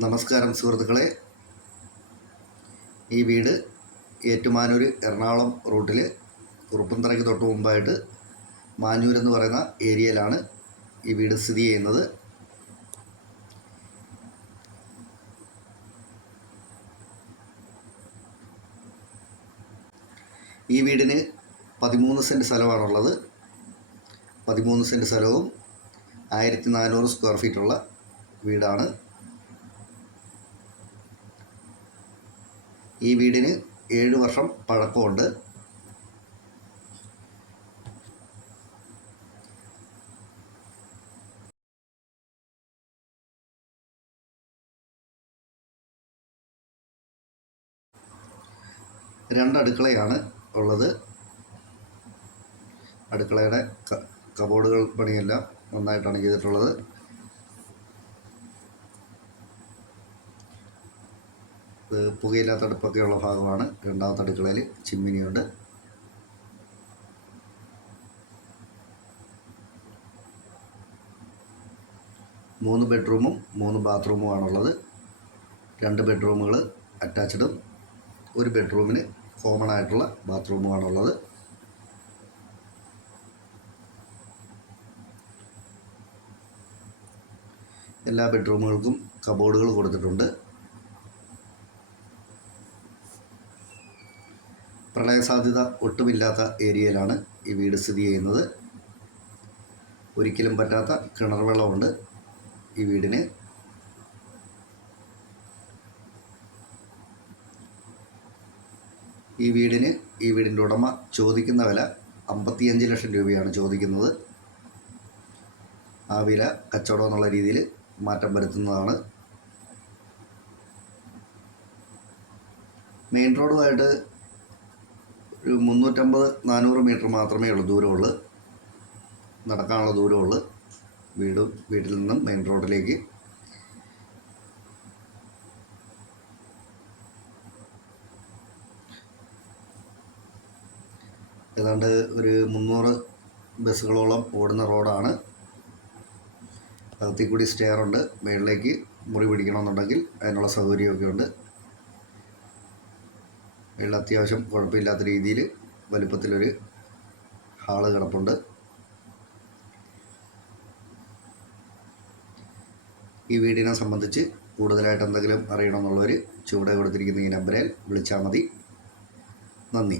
നമസ്കാരം സുഹൃത്തുക്കളെ. ഈ വീട് ഏറ്റുമാനൂർ എറണാകുളം റൂട്ടിൽ കുറുപ്പന്തറയ്ക്ക് തൊട്ട് മുമ്പായിട്ട് മാഞ്ഞൂർ എന്ന് പറയുന്ന ഏരിയയിലാണ് ഈ വീട് സ്ഥിതി ചെയ്യുന്നത്. ഈ വീടിന് 13 സെൻറ്റ് സ്ഥലമാണുള്ളത്. 13 സെൻറ്റ് സ്ഥലവും 1400 സ്ക്വയർ ഫീറ്റുള്ള വീടാണ്. ഈ വീടിന് 7 വർഷം പഴക്കമുണ്ട്. രണ്ട് അടുക്കളയാണ് ഉള്ളത്. അടുക്കളയുടെ കബോർഡുകൾ പണിയെല്ലാം നന്നായിട്ടാണ് ചെയ്തിട്ടുള്ളത്. പുകയില്ലാത്ത അടുപ്പൊക്കെയുള്ള ഭാഗമാണ്. രണ്ടാമത്തെ അടുക്കളയിൽ ചിമ്മിനിയുണ്ട്. മൂന്ന് ബെഡ്റൂമും 3 ബാത്റൂമുമാണുള്ളത്. 2 ബെഡ്റൂമുകൾ അറ്റാച്ച്ഡും 1 ബെഡ്റൂമിന് കോമൺ ആയിട്ടുള്ള ബാത്റൂമുമാണുള്ളത്. എല്ലാ ബെഡ്റൂമുകൾക്കും കബോർഡുകൾ കൊടുത്തിട്ടുണ്ട്. പ്രളയസാധ്യത ഒട്ടുമില്ലാത്ത ഏരിയയിലാണ് ഈ വീട് സ്ഥിതി ചെയ്യുന്നത്. ഒരിക്കലും പറ്റാത്ത കിണർ വെള്ളമുണ്ട് ഈ വീടിന്. ഈ വീടിൻ്റെ ഉടമ ചോദിക്കുന്ന വില 55 ലക്ഷം രൂപയാണ് ചോദിക്കുന്നത്. ആ വില കച്ചവടം എന്നുള്ള രീതിയിൽ മാറ്റം വരുത്തുന്നതാണ്. മെയിൻ റോഡുമായിട്ട് ഒരു 350-400 മീറ്റർ മാത്രമേ ഉള്ളൂ ദൂരമുള്ളൂ, നടക്കാനുള്ള ദൂരമുള്ളൂ വീട്ടിൽ നിന്നും മെയിൻ റോഡിലേക്ക്. ഏതാണ്ട് ഒരു 300 ബസ്സുകളോളം ഓടുന്ന റോഡാണ്. അകത്തിൽ കൂടി സ്റ്റെയറുണ്ട്. മുകളിലേക്ക് മുറി പിടിക്കണമെന്നുണ്ടെങ്കിൽ അതിനുള്ള സൗകര്യമൊക്കെ ഉണ്ട്. മുകളിൽ അത്യാവശ്യം കുഴപ്പമില്ലാത്ത രീതിയിൽ വലുപ്പത്തിലൊരു ഹാള് കിടപ്പുണ്ട്. ഈ വീടിനെ സംബന്ധിച്ച് കൂടുതലായിട്ട് എന്തെങ്കിലും അറിയണമെന്നുള്ളവർ ചുവടെ കൊടുത്തിരിക്കുന്ന ഈ നമ്പറിൽ വിളിച്ചാൽ മതി. നന്ദി.